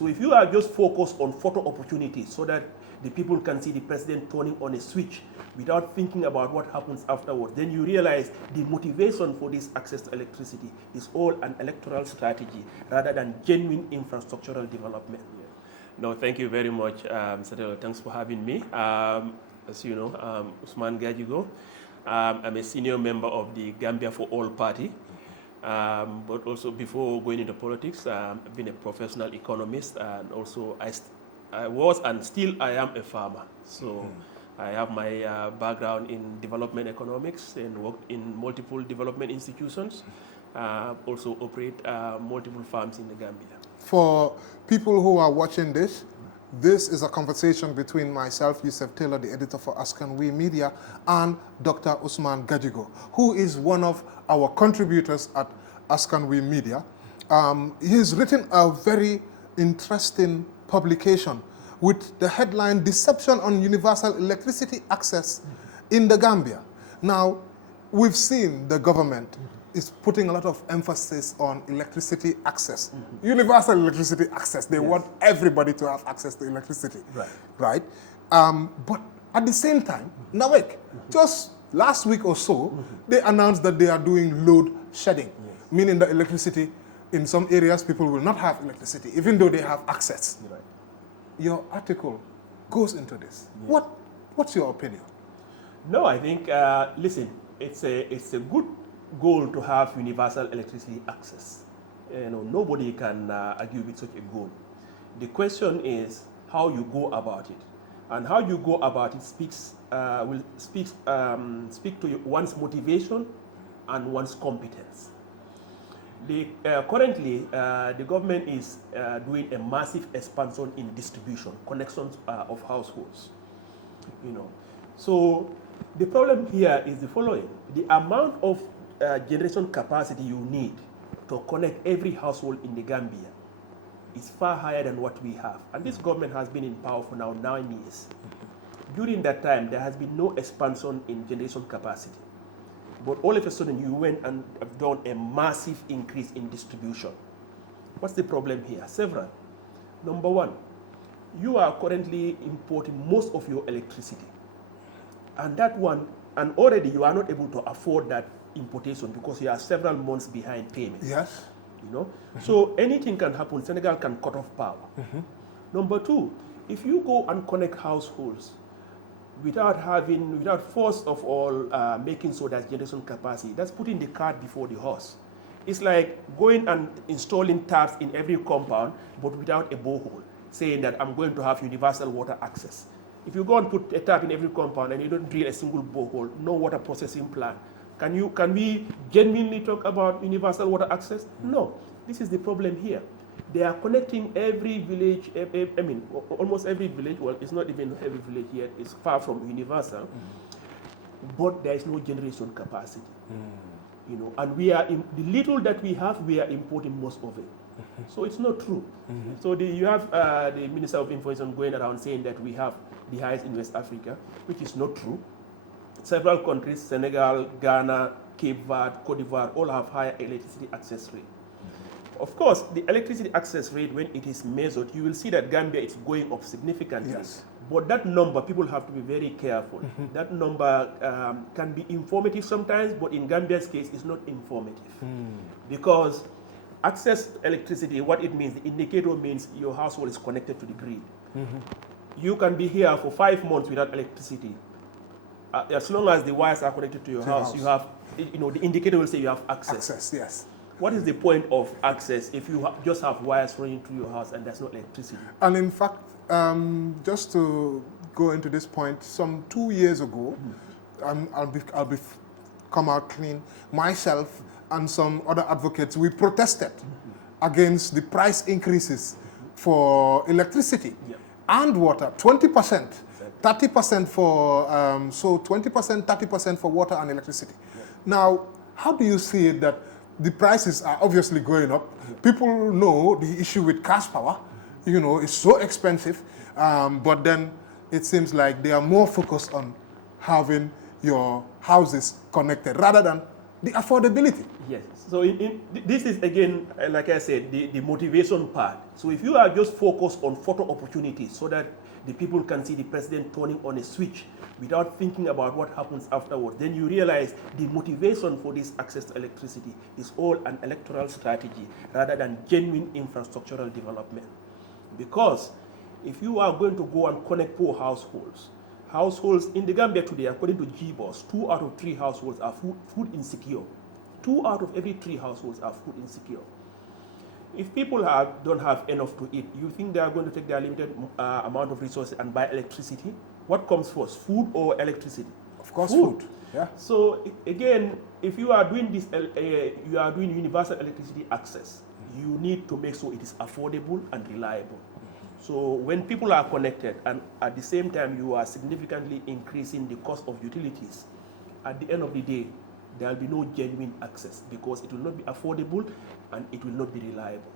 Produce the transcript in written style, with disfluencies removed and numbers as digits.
So if you are just focused on photo opportunities so that the people can see the president turning on a switch without thinking about what happens afterwards, then you realize the motivation for this access to electricity is all an electoral strategy rather than genuine infrastructural development. No, thank you very much, Sadelo. Thanks for having me. As you know, Ousman Gajigo. I'm a senior member of the Gambia for All party. But also before going into politics, I've been a professional economist, and also I was and still I am a farmer. So I have my background in development economics and worked in multiple development institutions. Also operate multiple farms in the Gambia. For people who are watching this, this is a conversation between myself, Yusuf Taylor, the editor for Askanwi Media, and Dr. Ousman Gajigo, who is one of our contributors at Askanwi Media. He's written a very interesting publication with the headline, Deception on Universal Electricity Access in the Gambia. Now, we've seen the government is putting a lot of emphasis on electricity access, universal electricity access. They want everybody to have access to electricity, right? But at the same time, NAWEC, just last week or so, they announced that they are doing load shedding, meaning that electricity, in some areas, people will not have electricity, even though they have access. Your article goes into this. What's your opinion? No, I think, listen, it's a good goal to have universal electricity access. You know, nobody can argue with such a goal. The question is how you go about it, and how you go about it will speak to one's motivation and one's competence. Currently, the government is doing a massive expansion in distribution, connections of households. You know, so the problem here is the following: the amount of generation capacity you need to connect every household in the Gambia is far higher than what we have. And this government has been in power for now 9 years. During that time, there has been no expansion in generation capacity. But all of a sudden, you went and have done a massive increase in distribution. What's the problem here? Several. Number one, you are currently importing most of your electricity. And that one, and already you are not able to afford that importation because you are several months behind payment. Yes. You know? So anything can happen. Senegal can cut off power. Number two, if you go and connect households without first of all making sure there's generation capacity, that's putting the cart before the horse. It's like going and installing taps in every compound, but without a borehole, saying that I'm going to have universal water access. If you go and put a tap in every compound and you don't drill a single borehole, no water processing plant, can we genuinely talk about universal water access? No. This is the problem here. They are connecting every village, I mean, almost every village. Well, it's not even every village yet. It's far from universal. But there is no generation capacity. You know, and the little that we have, we are importing most of it. So it's not true. So you have the Minister of Information going around saying that we have the highest in West Africa, which is not true. Several countries, Senegal, Ghana, Cape Verde, Cote d'Ivoire, all have higher electricity access rate. Of course, the electricity access rate, when it is measured, you will see that Gambia is going up significantly. Yes. But that number, people have to be very careful. That number can be informative sometimes, but in Gambia's case, it's not informative. Because access to electricity, what it means, the indicator means your household is connected to the grid. You can be here for 5 months without electricity. As long as the wires are connected to your house, you have, you know, the indicator will say you have access. Access, yes. What is the point of access if you just have wires running through your house and there's no electricity? And in fact, just to go into this point, some 2 years ago, I'll come out clean. Myself and some other advocates, we protested against the price increases for electricity and water, 20%. 30% for, so 20%, 30% for water and electricity. Now, how do you see it that the prices are obviously going up? People know the issue with cash power, you know, it's so expensive, but then it seems like they are more focused on having your houses connected rather than the affordability. Yes. So this is, again, like I said, the motivation part. So if you are just focused on photo opportunities so that the people can see the president turning on a switch without thinking about what happens afterwards, then you realize the motivation for this access to electricity is all an electoral strategy rather than genuine infrastructural development. Because if you are going to go and connect poor households in the Gambia today, according to GBOS, 2 out of 3 households are food insecure. 2 out of every 3 households are food insecure. If people don't have enough to eat, you think they are going to take their limited amount of resources and buy electricity? What comes first, food or electricity? Of course, food. Yeah. So again, if you are doing this, you are doing universal electricity access, you need to make sure it is affordable and reliable. So when people are connected and at the same time you are significantly increasing the cost of utilities, at the end of the day, there will be no genuine access because it will not be affordable and it will not be reliable.